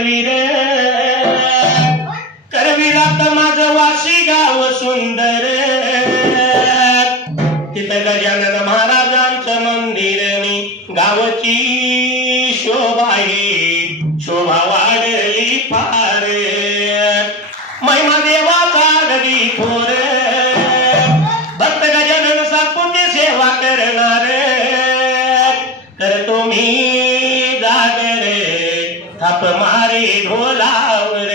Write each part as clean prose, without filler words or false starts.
करवीर करवीरात माझं वाशी गाव सुंदर तिथं गजानन महाराजांचं मंदिर आणि गावची शोभा आहे शोभा वाढली फार महिमा देवाचा गदी थोर भक्त गजानन सातपुते सेवा करणार करतो मी जागर थाप मारे ढोलावर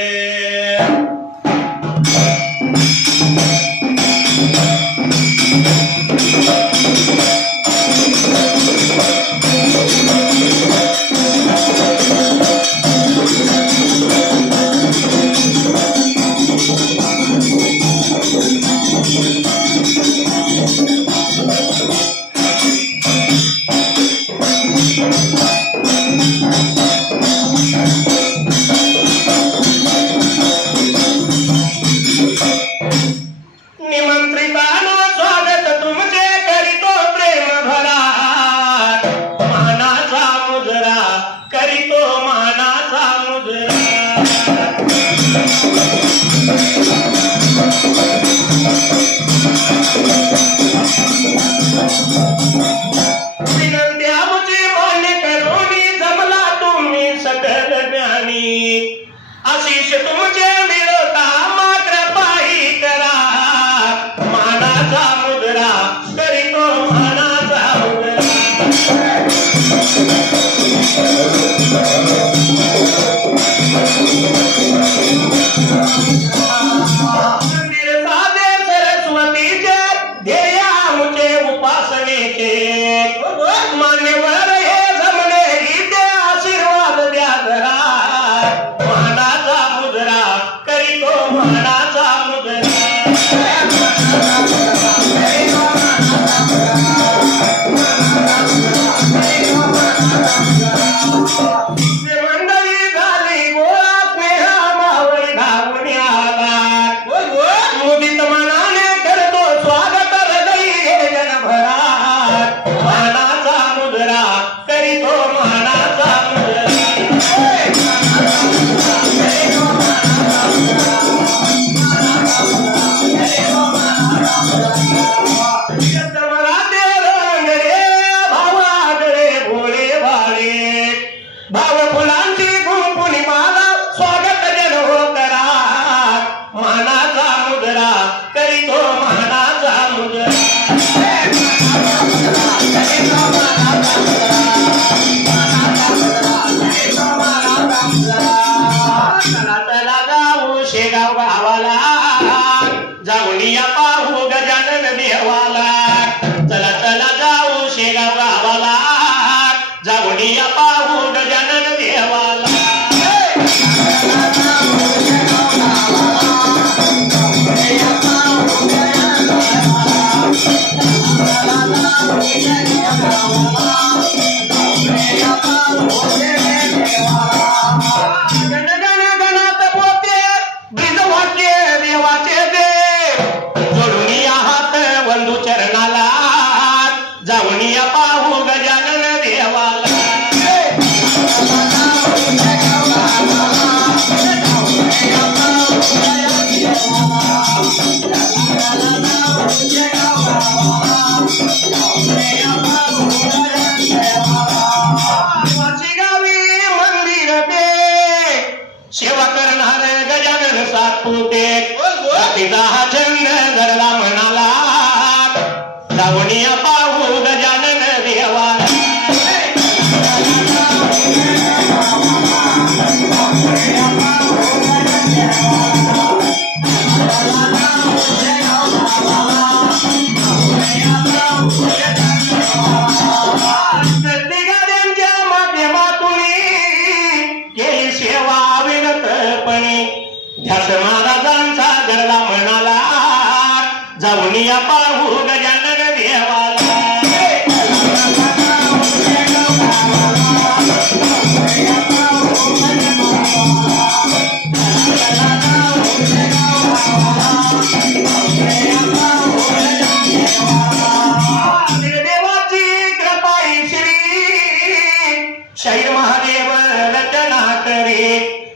शैव महादेव रचना करे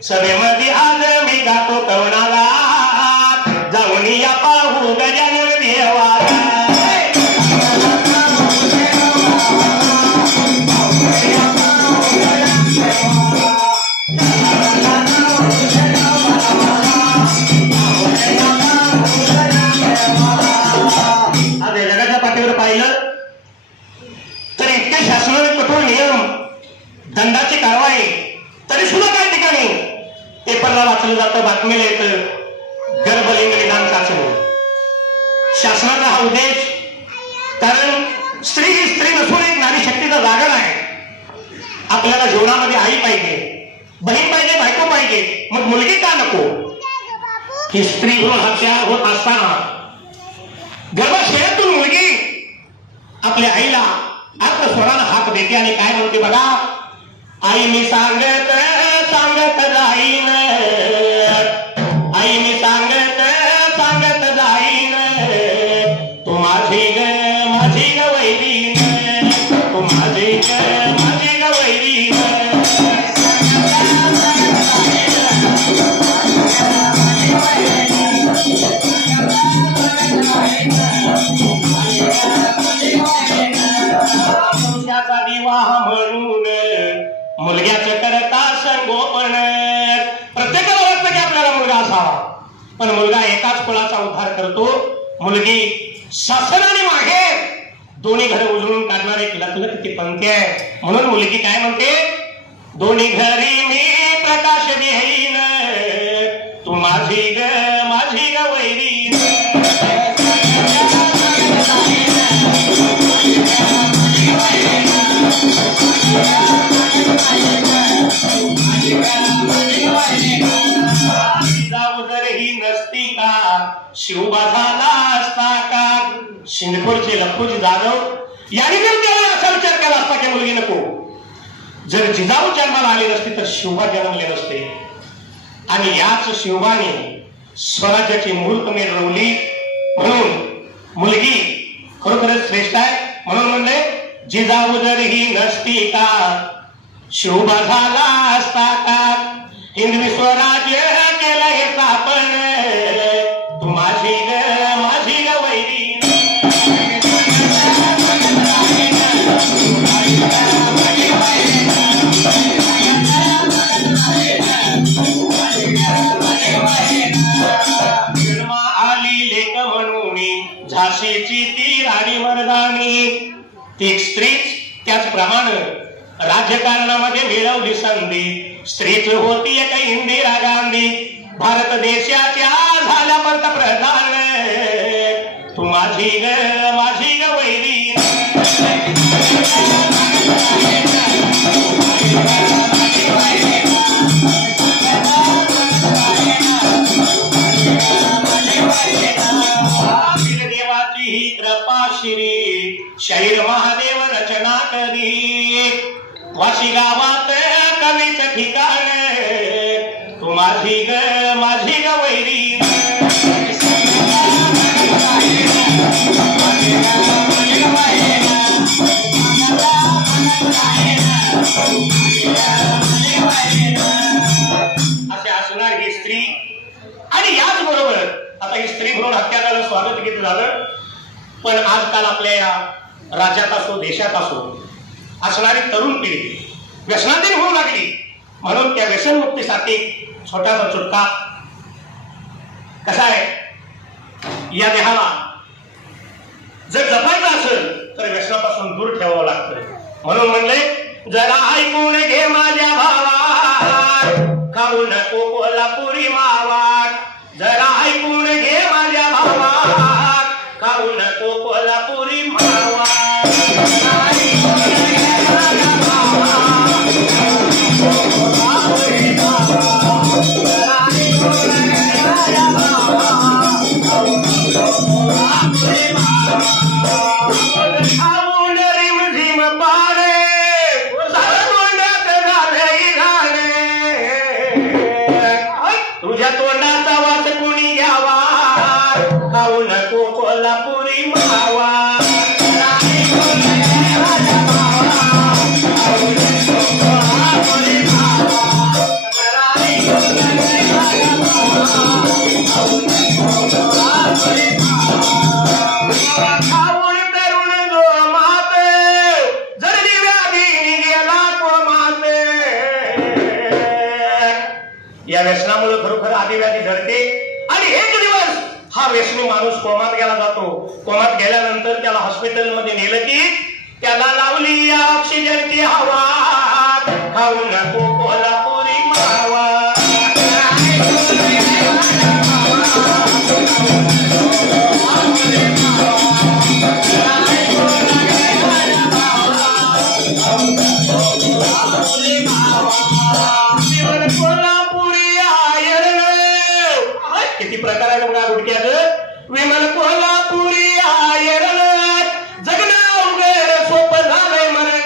सभेमध्ये आज मी गातो कवनाला जाऊन या पाहू गजानन देवाला आज जगाच्या पाठीवर पाहिलं तर इतके शासनाने कठोर नियम दंडाची कारवाई तरी सुद्धा काही ठिकाणी पेपरला वाचलं जातं बातमीला येतं गर्भलिंग निदान चाचणी शासनाचा हा उद्देश कारण स्त्री ही स्त्री नसून एक नारी शक्तीचा जागर आहे आपल्याला जीवनामध्ये आई पाहिजे बहीण पाहिजे बायको पाहिजे मग मुलगी का नको ही स्त्री भ्रूण हत्या होत असताना गर्भाशयातून मुलगी आपल्या आईला आत्मस्वराला हाक देते आणि काय म्हणते बघा आई मी सांगत सांगत जाईन आई मी सांगत सांगत जाईन तू माझी ग वैरीन तू माझी ग वैरीन मुलग्याचा विवाह म्हणून मुलग्याचं करता संगोपन प्रत्येकाला वाटतं की आपल्याला मुलगा असावा पण मुलगा एकाच कुळाचा उद्धार करतो मुलगी शासनाने मागे दोन्ही घरं उजळून काढणारे लखलख ती पंक्ती आहे म्हणून मुलगी काय म्हणते दोन्ही घरी मी प्रकाश देईन तू माझी ग वैरीन जाऊ जर ही नसती का शिवबा झाला असता का शिंदपूरचे लखुजी जाधव यांनी जर त्याला असा विचार केला असता की मुलगी नको जर जिजाऊ जन्माला आली नसती तर शिवबा जन्मले नसते आणि याच शिवबाने स्वराज्याची मूर्त मिरवली म्हणून मुलगी खरोखरच श्रेष्ठ आहे म्हणून म्हणले जिजाऊ जर ही नसती का शिवबा झाला असता का हिंदवी स्वराज्य केलं हे स्थापन तू माझी ग वैरी आली लेख म्हणून झाशीची ती राणी मर्दानी ती स्त्रीच त्याचप्रमाणे राजकारणामध्ये मिळवली संधी स्त्रीच होती एक इंदिरा गांधी भारत देशाच्या झाल्या पंतप्रधान तू माझी ग वैरी देवाची ही कृपा श्री शैर महादेव रचना करी वाशी गावात कवीच ठिकाण तू माझी ग वैरी असे असणार ही स्त्री आणि याच बरोबर आता ही स्त्री भ्रूण हत्याकांड स्वागत गीत झालं पण आजकाल आपल्या या राज्यात असो देशात असो असणारी तरुण पिढी व्यसनाधीन होऊ लागली म्हणून त्या व्यसनमुक्तीसाठी छोटासा चुटका कसा आहे या देहाला जर जपायचं असेल तर व्यसनापासून दूर ठेवावं लागतं म्हणून म्हणले जरा ऐकून घे माझ्या भावा खाऊ नको कोल्हापुरी मावाट जरा ऐकून घे माझ्या भावा खाऊ नको कोल्हापुरी मावाट तुझ्या तोंडाचा वास कुणी घ्यावा खाऊ नको कोल्हापुरी मावा या व्यसनामुळे खरोखर आदिव्याधी झडते आणि एक दिवस हा व्यसनी माणूस कोमात गेला जातो. कोमात गेल्यानंतर त्याला हॉस्पिटलमध्ये नेलं की त्याला लावली ऑक्सिजनची हवा, खाऊ नको कोल्हापुरी मावा. किती प्रकार आहे बघा गुटक्याचं. विमल कोल्हापुरी आयरन जगणं अवघड सोपं झालंय मरण.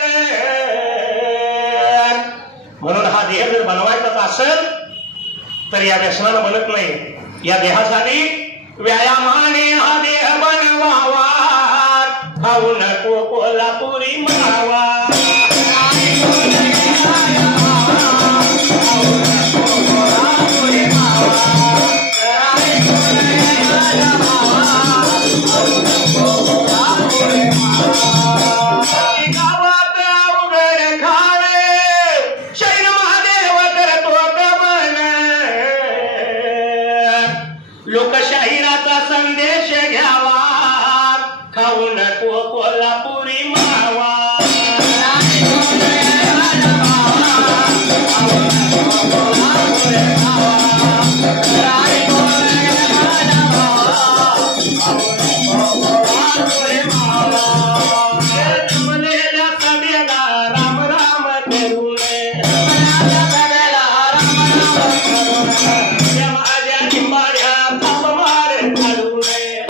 म्हणून हा देह जर बनवायचाच असेल तर या व्यसनानं बनत नाही. या देहासाठी व्यायामाने हा देह बनवावा, खाऊ नको कोल्हापुरी मावा. लोकशाहीराचा संदेश घ्यावा, खाऊ नको कोल्हापुरी मावा. राम राम करू माझ्या निंबाड्या ताप मार घालू नये.